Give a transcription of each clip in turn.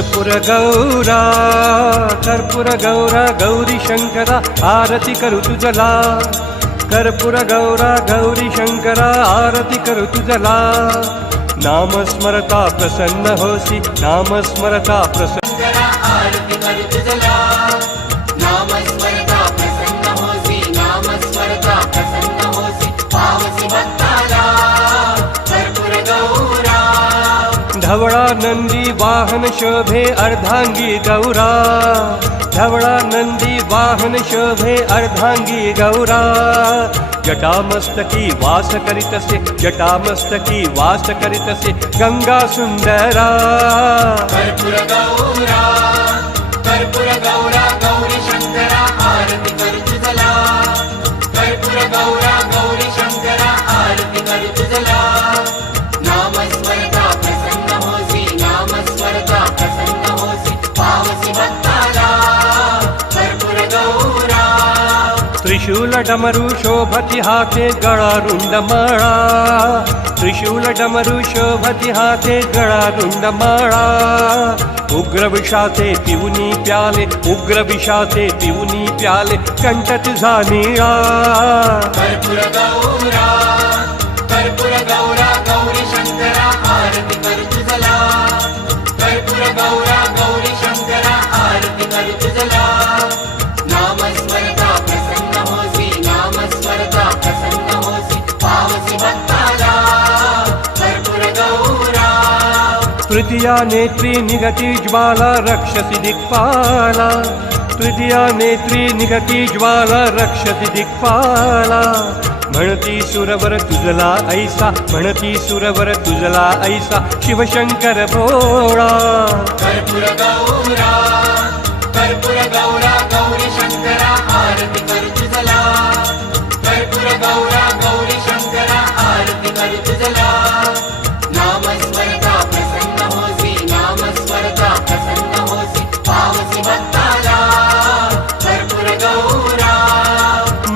कर्पूर गौरा गौरी शंकरा आरती करू तुझला कर्पूर गौरी शंकरा आरती करू तुझला नाम स्मरता प्रसन्न होसी नाम स्मरता प्रसन्न आरती करू तुझला नाम स्मरता प्रसन्न होसी नाम स्मरता प्रसन्न होसी पावसी भक्ताला कर्पूर गौरा धवळा नंदी वाहन शोभे अर्धांगी गौरा धवळा नंदी वाहन शोभे अर्धांगी गौरा जटामस्तकी वास करीतसे जटामस्तकी वास करीतसे गंगा सुंदरा कर्पूर गौरा गौरी शंकरा आरती करू तुझला कर्पूर गौरी शंकरा आरती करू तुझला नाम स्मरता प्रसन्न होसी नाम स्मरता प्रसन्न होसी पावसी भक्ताला कर्पूर गौरा त्रिशूल डमरू शोभति हाते गळा रुंड माळा त्रिशूल डमरू शोभति हाते गळा रुंड माळा उग्र विषाते पिऊनी प्याले उग्र विषाते पिऊनी प्याले कंठ तुझा निळा कर्पूर गौरा गौरी शंकरा आरती करू तुझला कर्पूर गौरी शंकरा आरती करू तुझला नाम स्मरता प्रसन्न होसी नाम स्मरता प्रसन्न होसी पावसी भक्ताला कर्पूर गौरा तृतीया नेत्री निगती ज्वाला रक्षसी दिक्पाला तृतीया नेत्री निगती ज्वाला रक्षसी दिक्पाला म्हणती सुरवर तुझला ऐसा म्हणती सुरवर तुझला ऐसा शिवशंकर भोळा कर्पूर गौरा गौरी शंकरा आरती करू तुझला कर्पूर गौरी शंकरा आरती करू तुझला नाम स्मरता प्रसन्न होसी नाम स्मरता प्रसन्न होसी पावसी भक्ताला कर्पूर गौरा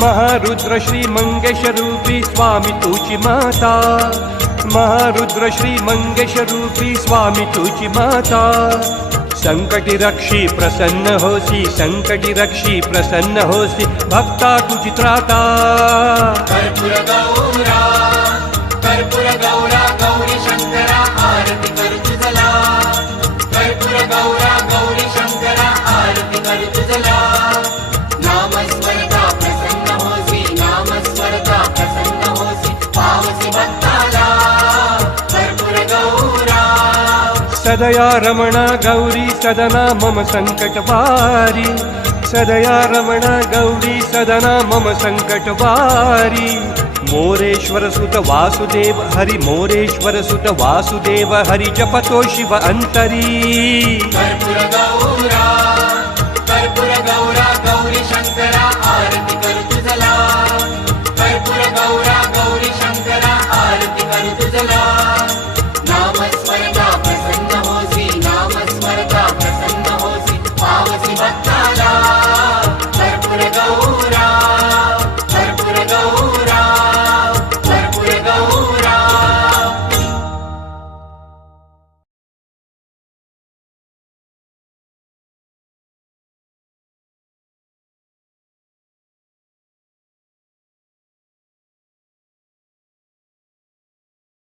महारुद्र श्री मंगेश रूपी स्वामी तुझी माता महारुद्र श्री मंगेश रूपी स्वामी तुझी माता संकटी रक्षी प्रसन्न होसी संकटी रक्षी प्रसन्न होसी भक्ता तुझी त्राता कर्पूर गौरा गौरी शंकरा आरती करू तुझला कर्पूर गौरी शंकरा आरती करू तुझला नाम स्मरता प्रसन्न होसी नाम स्मरता प्रसन्न होसी पावसी भक्ताला कर्पूर गौरा सदया रमणा गौरी सदना मम संकटवारी सदया रमणा गौरी सदना मम संकटवारी मोरेश्वर सुत वासुदेव हरि मोरेश्वर सुत वासुदेव हरि जपतो शिव अंतरी कर्पूर गौरा गौरी शंकरा आरती करू तुझला कर्पूर गौरी शंकरा आरती करू तुझला नाम स्मरता